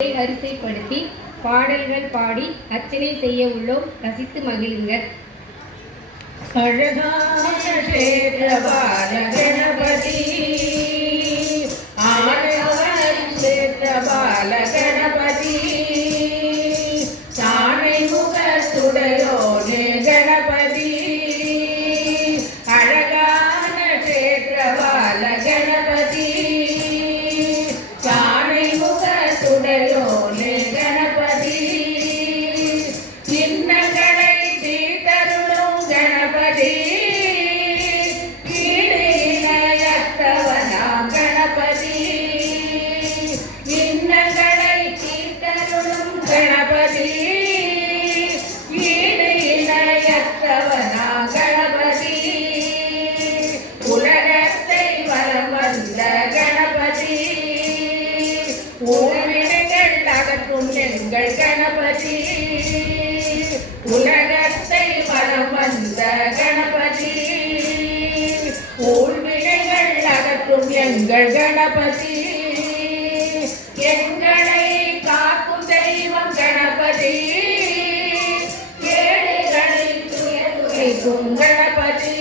வரிசைப்படுத்தி பாடல்கள் பாடி அர்ச்சனை செய்ய உள்ளோம். ரசித்து மகிழுங்கள். அழகான சேத்ரபால கணபதி, ஆழவன் சேத்ரபால கணபதி, சாணை முகத்துடையோனே கணபதி, அழகான சேத்ரபால கணபதி, சாணை முகத்துடையோனே கணபதி, இன்னங்களை தீர்த்தருளும் கணபதி, ஈடு இணையற்றவனாம் கணபதி, இன்னங்களை தீர்த்தருளும் கணபதி, ஈடு இணையற்றவனாம் கணபதி, உலகத்தை வலம் வந்த கணபதி, ஊழ்வினைகள் அகற்றும் எங்கள் கணபதி, உலகத்தை வலம் வந்த கணபதி, ஊழ்வினைகள் அகற்றும் எங்கள் கணபதி, எங்களை காக்கும் தெய்வம் கணபதி, ஏழைகளை துயரும் கணபதி,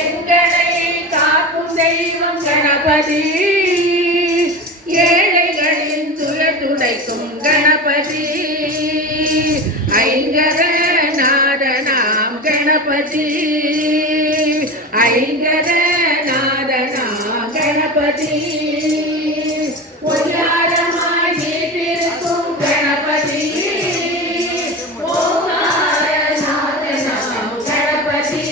எங்களை காக்கும் தெய்வம் கணபதி, ஏழைகளின் துயர் துடைக்கும் கணபதி, ஐங்கரநாதனாம் கணபதி, ஐங்கரநாதனாம் கணபதி, ஒய்யாரமாய் வீற்றிருக்கும் கணபதி, ஓங்காரநாதனாம் கணபதி,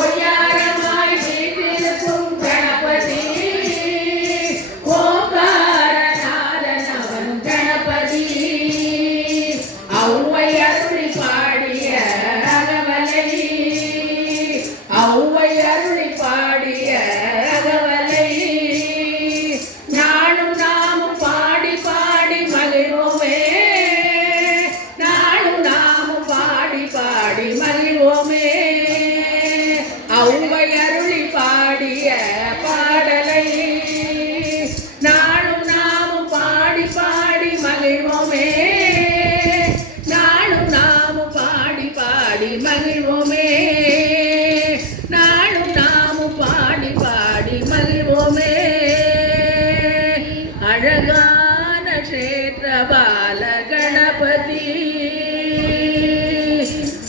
ஒய்யாரமாய் வீற்றிருக்கும் கணபதி, ஓங்காரநாதனவன் கணபதி, ஔவை அருளி பாடிய அகவலை, ஔவை அருளி பாடிய அகவலை, நானும் நாமும் பாடி பாடி மகிழ்வோமே, நானும் நாமும் பாடி பாடி மகிழ்வோமே, ஔவை அருளி பாடிய பாடலை, நானும் நாமும் பாடி பாடி மகிழ்வோமே, நானும் நாமும் பாடி பாடி மகிழ்வோமே, நானும் நாமும் பாடி பாடி மகிழ்வோமே, அழகான சேத்ரபால கணபதி,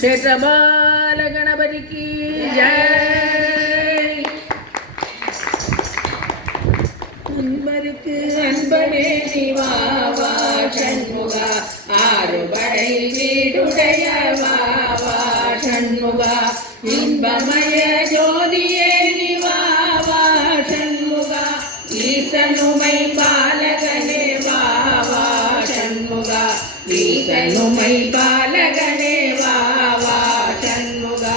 சேத்ரபால கணபதிக்கு ஜெய். அன்பருக்கு அன்பனே நிவாவா சண்முகா, ஆறுபடை வீடுடைய வாவா சண்முகா, இன்பமய ஜோதியே நிவாவா சண்முகா, ஈசனுமை பாலகனே வாவா சண்முகா, ஈசனுமை பாலகனே வாவா சண்முகா,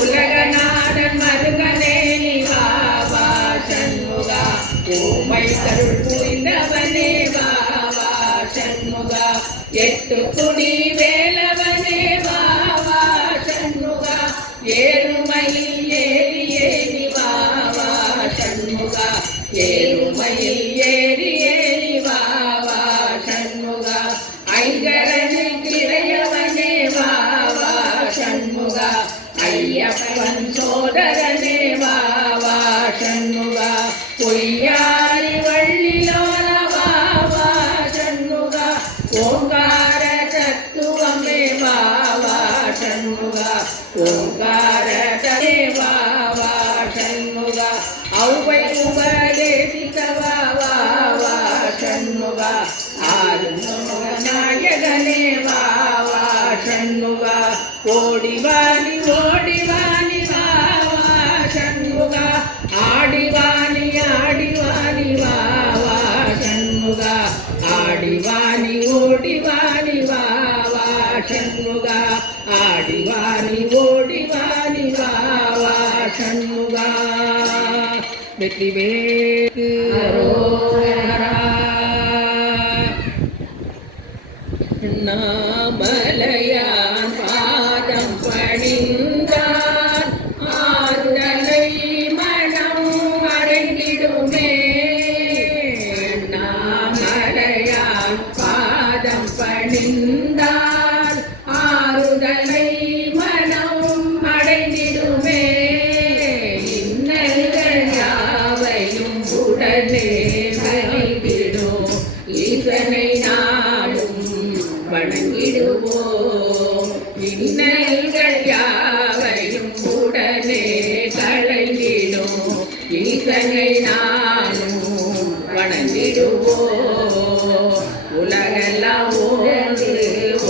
உலகநாதன் மருகனே நிவாவா சண்முகா, ஊமை கருள் புரிந்தவனே வாவா சண்முகா, எட்டு துணி வேலவனே வாவா சண்முகா, ஏறுமையில் ஏறியே நிவாவா சண்முகா, ஏறுமையில் ஏறியே நிவாவா சண்முகா, ஐங்கரனின் திரையவனே வாவா சண்முகா, ஐயப்பன் சோதரனே வாவா சண்முகா, பொய்யாரி வள்ளிலோல வாவா சண்முகா, ஓங்கார தத்துவமே வாவா சண்முகா, ஓங்கார தே வாவா சண்முகா, ஔவை உபதேசித்தவா வாவா சண்முகா, ஆறுமுக நாயகனே வாவா சண்முகா, ஓடிவாணி ஓடிவாணி வாவா சண்முகா, ஆடிவாணி ஆடிவாணி வாவா சண்முகா, ஆடிவாணி ஓடிவாணி வாவா சண்முகா, ஆடிவாணி ஓடிவாணி வாவா சண்முகா, வெற்றிவேற்கு அரோகரா. நாமலையான் பாதம் பணிந்தான் ஆறுதலை மனம் மறைந்திடுமே, யான் பாதம் பணிந்தால் ஆறுதலை மனம் அடைந்திடுமே. இன்னல்கள் யாவையும் உடனே விடும் ஈசனை நாடும் வணங்கிடுவோம். இன்னல்கள் யாவையும் உடனே களைந்திடும் ஈசனை நாடும் வணங்கிடுவோம். உலகெல்லாம் ஓன்று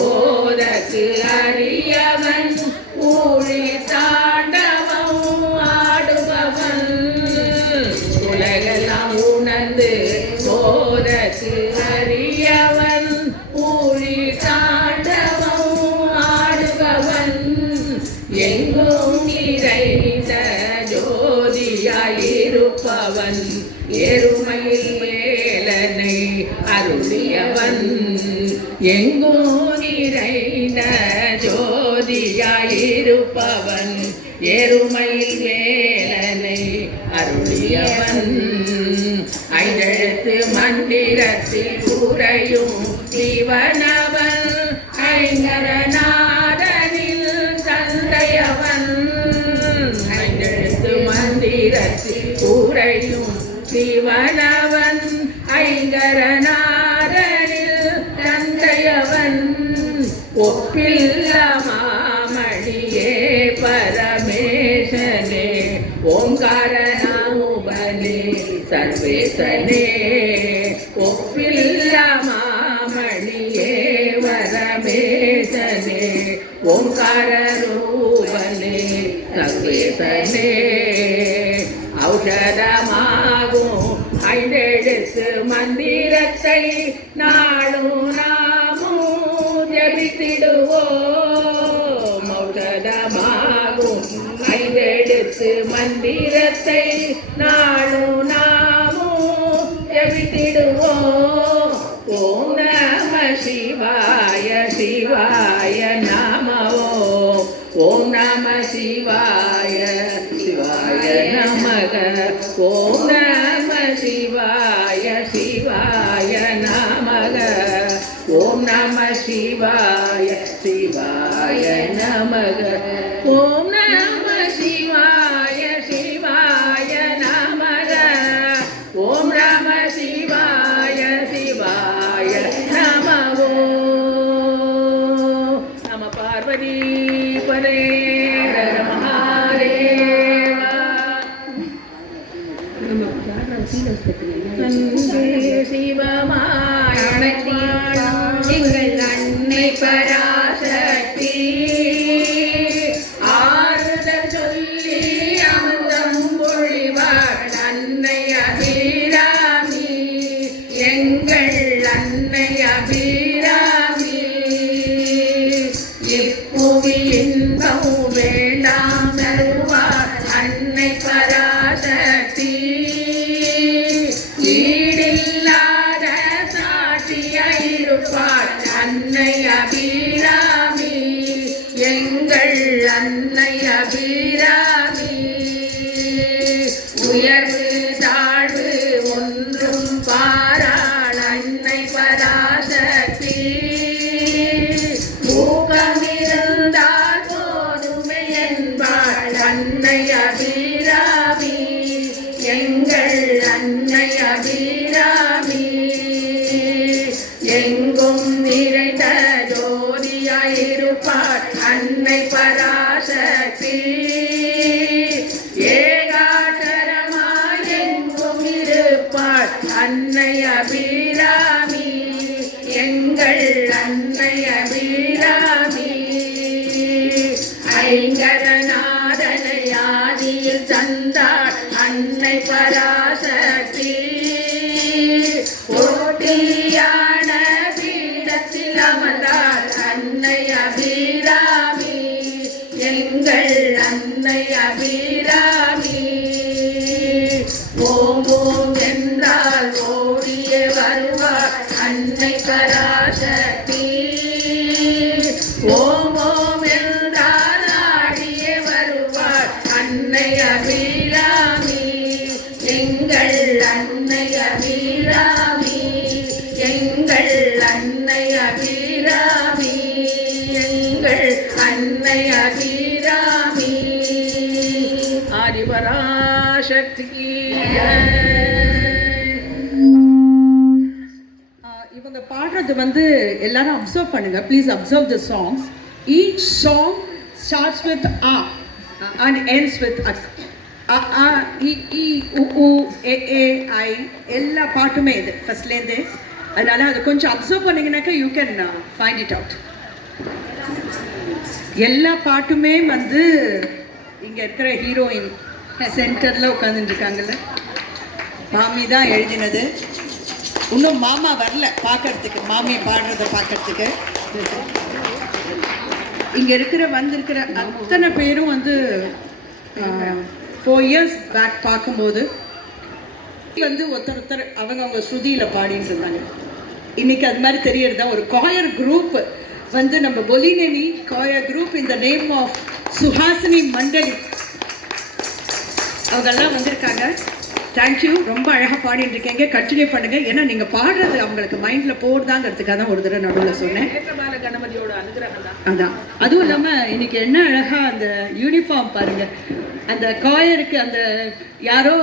ஓதற்கு அறியவன் ஊழி தாண்டவம் ஆடுபவன். உலகெல்லாம் உணர்ந்து ஓதற்கு அறியவன் ஊழி தாண்டவம் ஆடுபவன். எங்கும் நிறைந்த ஜோதியாயிருப்பவன் எருமையில் வேலனை அருளியவன். எங்கும் நிறைந்த ஜோதியாயிருப்பவன் எருமையில் வேலனை அருளியவன். ஐந்தெழுத்து மந்திரத்தில் உறையும் சிவனவன் ஐங்கரநாதனில் தந்தையவன். ஐந்தெழுத்து மந்திரத்தில் உறையும் சிவனவன் ஐங்கரநாதனில் தந்தையவன். ஒப்பில்ல மாமணியே பரமேசனே ஓங்காரநாமுபனே சர்வேசனே. ஒப்பில்ல மாமணியே வரமேசனே ஓங்கார ரூபனே சர்வேசனே. ஔஷதமாகும் ஐந்தெழுத்து மந்திரத்தை நாளும் நாமும் ஜபித்திடுவோம். ஔஷதமாகும் ஐந்தெழுத்து மந்திரத்தை நாளும் நாமும் ஜபித்திடுவோம். ஓம் நம சிவாய சிவாய நமோ. ஓம் நம சிவாய சிவாய நமக. ஓம் நம சிவாய சிவாய நமக. ஓம் நம சிவாய சிவாய நமக. ஓம் நம சிவாய சிவாய நமக. ஓம் நம சிவாய சிவாய நமோ. நம பார்வதி பரே மகாதேவா. சிவமாய எங்கள் அன்னை பராசக்தி ஆறுதல் சொல்லி அமுதம் பொழிவாள் அன்னை அபிராமி. எங்கள் அன்னை அபிராமி. இப்புவி இன்பம் வேண்டாம் தருவாள் அன்னை பராசக்தி. ஈடில்லாத சாட்சியாயிருப்பாள் அன்னை அபிராமி. எங்கள் அன்னை அபிராமி. உயர்வு தாழ்வு ஒன்றும் பாராள் அன்னை பராசக்தி. ஊக்கமிருந்தால் போதுமே என்பாள் அன்னை அபிராமி. எங்கள் அன்னை அபிராமி. எங்கும் நிறைந்த ஜோதியாயிருப்பாள் அன்னை பராசக்தி. ஏகாட்சரமாய் எங்கும் இருப்பாள் அன்னை அபிராமி. எங்கள் அன்னை அபிராமி. ஐங்கரநாதனை ஆதியில் தந்தாள் அன்னை பராசக்தி. ஓட்டியான பீடத்தில் அமர்ந்தாள் அன்னை அபிராமி. எங்கள் அன்னை அபிராமி. ஓம் ஓம் என்றால் ஓடியே வருவாள் அன்னை பராசக்தி. ஓம் ஓம் என்றால் ஆடியே வருவாள் அன்னை அபிராமி. எங்கள் அன்னை அபிராமி. எங்கள் பாடுறது வந்து எல்லாரும் அப்சர்வ் பண்ணுங்க. Please observe the songs. Each song starts with ஆ அண்ட் எண்ட்ஸ் வித் அக். அ ஆ இ இ உ உ ஏ ஏ ஐ எல்லா பாட்டுமே இது ஃபர்ஸ்ட்லேருந்து. அதனால அதை கொஞ்சம் அப்சர்வ் பண்ணிங்கனாக்கா you can find it out. எல்லா பாட்டுமே வந்து இங்கே இருக்கிற ஹீரோயின் சென்டரில் உட்காந்துட்டு இருக்காங்கல்ல, மாமி தான் எழுதினது. இன்னும் மாமா வரல பார்க்கறதுக்கு, மாமி பாடுறதை பார்க்கறதுக்கு. இங்கே வந்திருக்கிற அத்தனை பேரும் வந்து 4 years பேக் பார்க்கும்போது வந்து ஒருத்தர் அவங்க ஸ்ருதியில் பாடிட்டு இருந்தாங்க. இன்னைக்கு அது மாதிரி தெரியறதா ஒரு காயர் குரூப் வந்து நம்ம பொலினேனி காயர் குரூப் இந்த நேம் ஆஃப் சுஹாசினி மண்டலி அவங்கெல்லாம் வந்திருக்காங்க. தேங்க்யூ. ரொம்ப அழகாக பாடிட்டு இருக்கீங்க. கண்டினியூ பண்ணுங்க. ஏன்னா நீங்கள் பாடுறது அவங்களுக்கு மைண்டில் போடுதாங்கிறதுக்காக தான் ஒரு தடவை நடுவில் சொன்னேன். அதான். அதுவும் இல்லாமல் இன்னைக்கு என்ன அழகாக அந்த யூனிஃபார்ம் பாருங்க. அந்த காயருக்கு அந்த யாரோ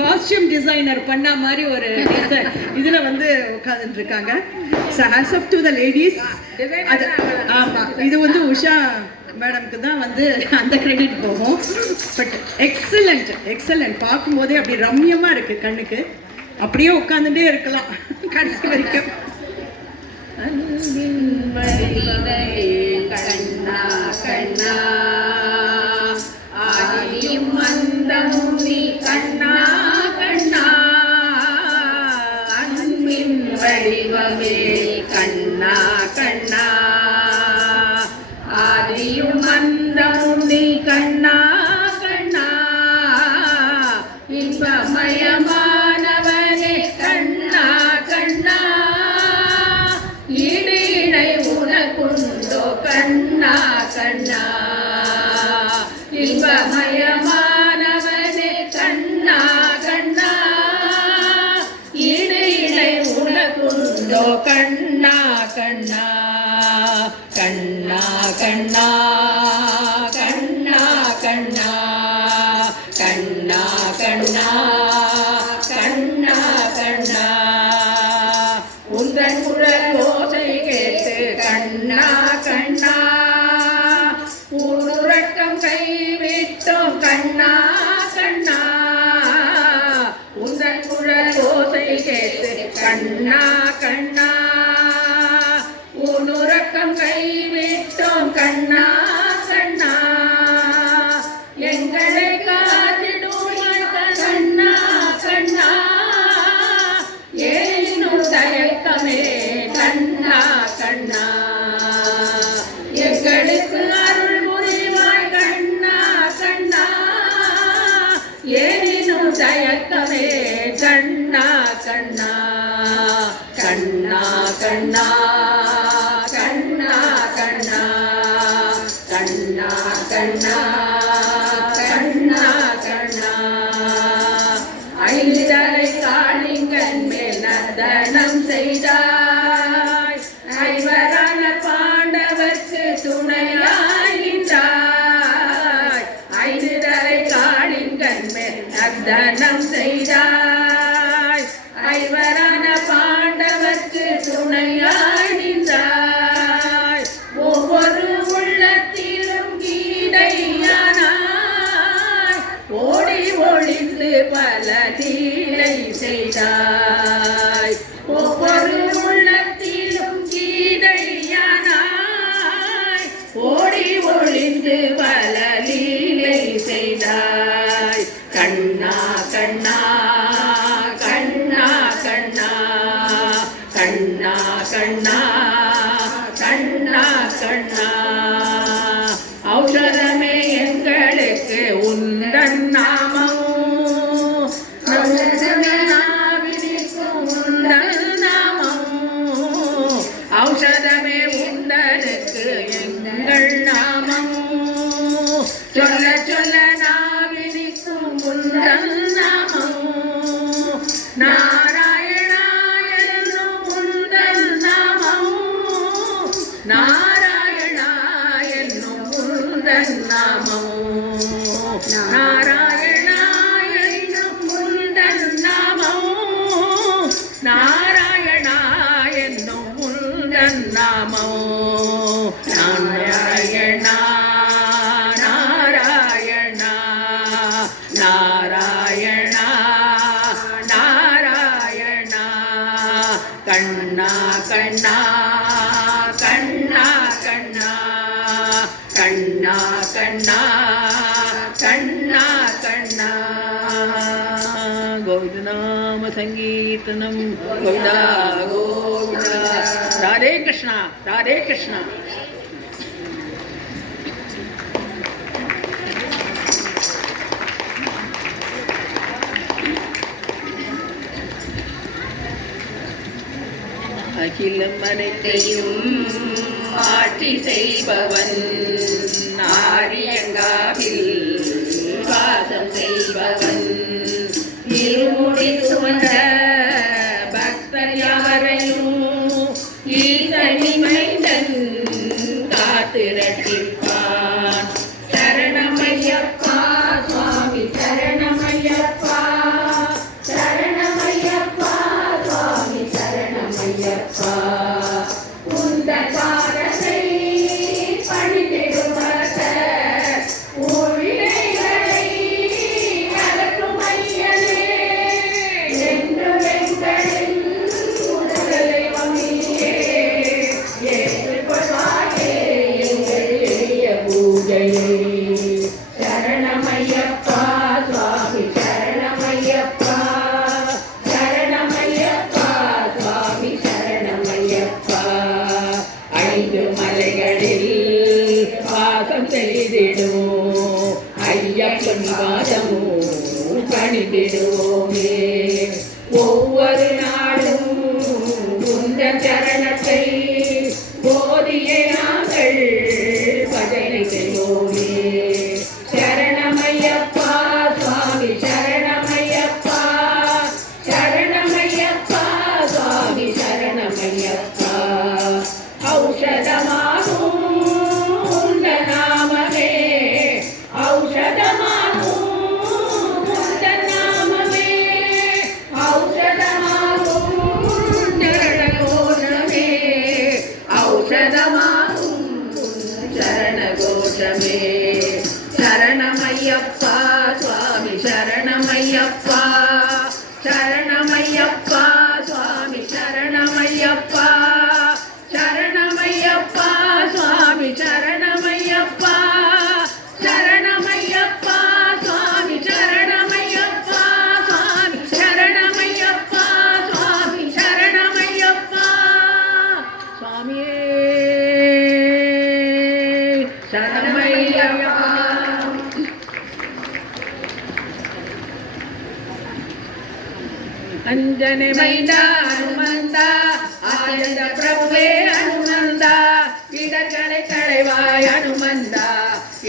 காஸ்டியூம் டிசைனர் பண்ண மாதிரி ஒரு இதில் வந்து உட்காந்துட்டு இருக்காங்க. So hats off to the ladies. அது ஆமாம், இது வந்து உஷா மேடம்க்கு தான் வந்து அந்த கிரெடிட் போகும். But excellent excellent. பார்க்கும்போதே அப்படி ரம்யமாக இருக்குது கண்ணுக்கு. அப்படியே உட்காந்துட்டே இருக்கலாம் கடைசி வரைக்கும். கண்ணா கண்ணா ஆதியும் அந்தமும் நீ கண்ணா கண்ணா அன்பின் வடிவமே கண்ணா கண்ணா ஆதியும் அந்தமும் நீ கண்ணா கண்ணா இன்பமயமானவனே கண்ணா கண்ணா ஈடு இணை உனக்குண்டோ கண்ணா கண்ணா இன்பமயமானவனே கண்ணா கண்ணா ஈடு இணை உனக்குண்டோ கண்ணா கண்ணா கண்ணா கண்ணா கண்ணா கண்ணா கண்ணா கண்ணா கண்ணா கண்ணா உந்தன் குரல் ஓசை கேட்டு கண்ணா கண்ணா உறக்கம் கைவிட்டோம் கண்ணா கண்ணா உந்தன் குரல் ஓசை கேட்டு கண்ணா கண்ணா உறக்கம் கைவிட்டோம் கண்ணா கண்ணா எங்களை காத்திடுவாய் கண்ணா கண்ணா ஏனும் தயக்கமே கண்ணா கண்ணா எங்களுக்கு அருள் புரிவாய் கண்ணா கண்ணா ஏனும் தயக்கமே கண்ணா கண்ணா கண்ணா கண்ணா கண்ணா கண்ணா கண்ணா கண்ணா கண்ணா கண்ணா ஐந்தரை காளிங்கன் மேல் நர்த்தனம் செய்தாய் ஐவரான பாண்டவர்க்கு துணையாகின்றாய் ஐந்தரை காளிங்கன் மேல் நர்த்தனம் செய்தாய் ஐவரான பாண்டவர்க்கு துணையாகின்றாய் ஒவ்வொரு உள்ளத்திலும் கீதையானாய் ஓடி ஒளிந்து பல லீலை செய்தாய் ஒவ்வொரு உள்ளத்திலும் கீதையானாய் ஓடி ஒளிந்து பல லீலை செய்தாய் கண்ணா கண்ணா கண்ணா கண்ணா கண்ணா கண்ணா கண்ணா கண்ணா ஔஷதமே எங்களுக்கு உந்தன் நாமம் உந்தன் நாமம் ஔஷதமே உந்தனுக்கு எங்கள் நாமம் சொல்ல சொல்ல நாவினிக்கும் உந்தன் நாமம் நாராயணா என்னும் உந்தன் நாமம் நாராயணா என்னும் உந்தன் நாமம் நாராயணா என்னும் உந்தன் நாமம் நாராயணா என்னும் நாமோ நாராயணா நாராயணா நாராயணா நாராயணா கண்ணா கண்ணா கண்ணா கண்ணா கண்ணா கண்ணா கண்ணா கண்ணா கோவிந்தநாம சங்கீர்த்தனம் கோவிந்தா கோவிந்தா ராதே கிருஷ்ணா ராதே கிருஷ்ணா அகிலம் அனைத்தையும் ஆட்சி செய்பவன் ஆரியங்காவில் வாசம் செய்பவன் இருமுடி சுமந்த பக்தர் யாவரையும் ஈசனி மைந்தன் காத்து ரட்சிப்பான் சரணமையப்பா சுவாமி சரணமையப்பா சரணமையப்பா சுவாமி சரணமையப்பா உந்த பாரத்தை பணிந்திடுவத ஊழியர்களை நடக்கும் ஐயனே என்று எங்களின் முதலை வங்கியே ஏற்றுக்கொள்வாயே எங்கள் எளிய பூஜையை சரணமையப்பா சுவாமி சரணமையப்பா சரணமையப்பா சுவாமி சரணமையப்பா ஐந்து மலைகளில் வாசம் செய்திடுவோம் ஐயப்பன் வாசமும் பணிந்திடுவோமே ஒவ்வொரு நாளும் உந்தன் சரணத்தை போதிய நாங்கள் பஜனை செய்வோமே சரணமையப்பா சுவாமி சரணமையப்பா சரணமையப்பா சுவாமி சரணமையப்பா ஔஷதமாகும் உந்த நாமமே ஔஷதமாகும் உந்த நாமமே ஔஷதமாகும் சரணகோஷமே ஔஷதமாகும் சரணகோஷமே சரணமையப்பா சுவாமி சரணமையப்பா சரணமையப்பா சுவாமி சரணமையப்பா சரணமையப்பா சுவாமி சரணமையப்பா சரணமையப்பா சுவாமி சரணமையப்பா சுவாமி சரணமையப்பா சுவாமி சரணமையப்பா சுவாமியே சரணமையப்பா अंजने मैंदा हनुमंदा आनंद प्रभुवे हनुमंदा இடர்களை தடைவாய் அனுமந்தா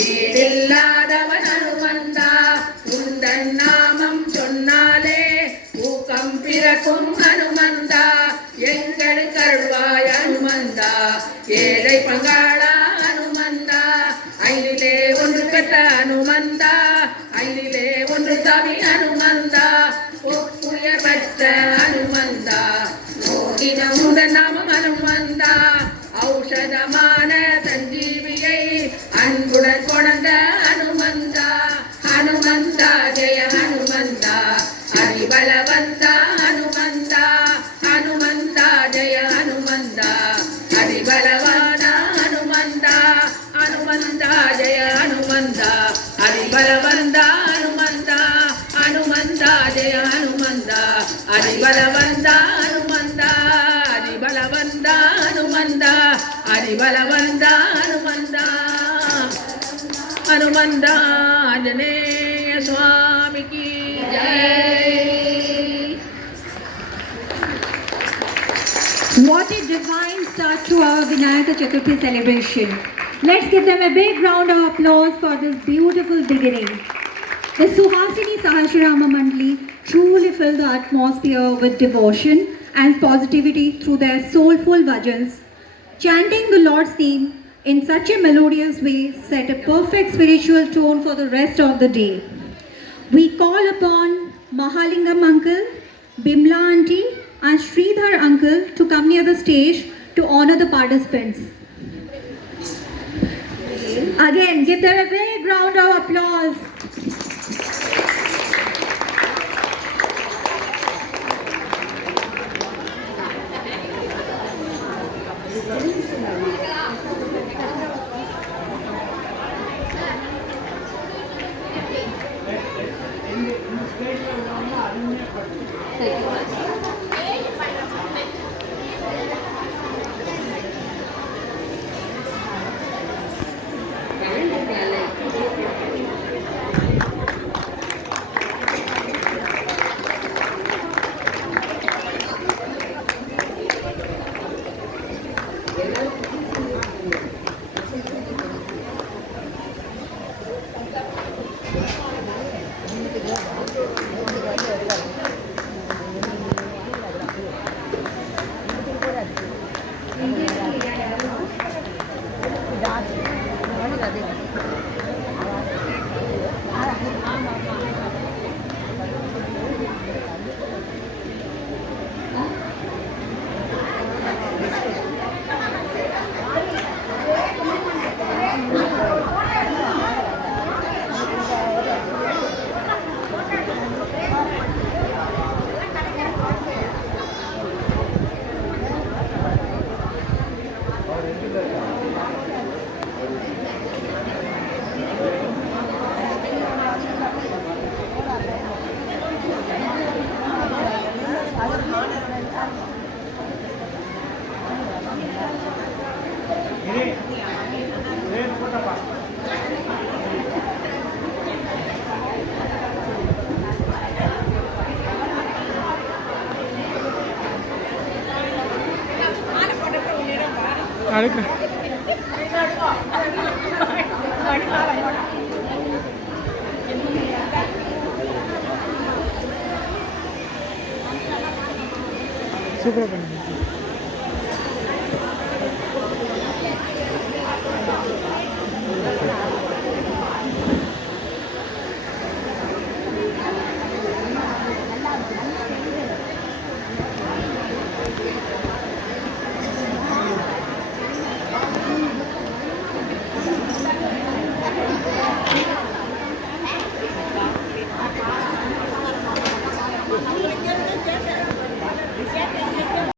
ஈடில்லாதவன் அனுமந்தா உந்தன் நாமம் சொன்னாலே ஊக்கம் பிறக்கும் அனுமந்தா எங்கள் கருவாய் அனுமந்தா ஏழை பங்காளா அனுமந்தா ஐலிலே ஒன்று பெற்ற அனுமந்தா ஐலிலே ஒன்று தவி அனுமந்தா ஒப்புயர் பெற்ற அனுமந்தா நோக்கினமுடன் நாமம் அனுமந்தா ஔஷதமான சஞ்சீவியை அன்புடன் கொண்ட அனுமந்தா ஹனுமந்தா ஜெய ஹனுமந்தா ஹரிபலவந்தா ஹனுமந்தா ஹனுமந்தா ஜெய ஹனுமந்தா ஹரிபலவானா ஹனுமந்தா ஹனுமந்தா ஜெய ஹனுமந்தா ஹரிபலவந்தா ஹனுமந்தா ஹனுமந்தா ஜெய ஹனுமந்தா ஹரிபலவந்தா ஹனுமந்தா ஹரிபலவந்தா ஹனுமந்தா ஹரிபலவந்தா ஹனுமந்தா ஹனுமந்தா ஆஞ்சநேய சுவாமிக்கு Jai. What a divine start to our Vinayaka Chaturthi celebration. Let's give them a big round of applause for this beautiful beginning. The Suhasini Sahasrama Mandali truly fill the atmosphere with devotion and positivity through their soulful bhajans. Chanting the Lord's name in such a melodious way set a perfect spiritual tone for the rest of the day. We call upon Mahalingam uncle, Bimla auntie and Sridhar uncle to come near the stage to honor the participants. Again, give them a big round of applause. சூப்பராக பண்ணுங்க.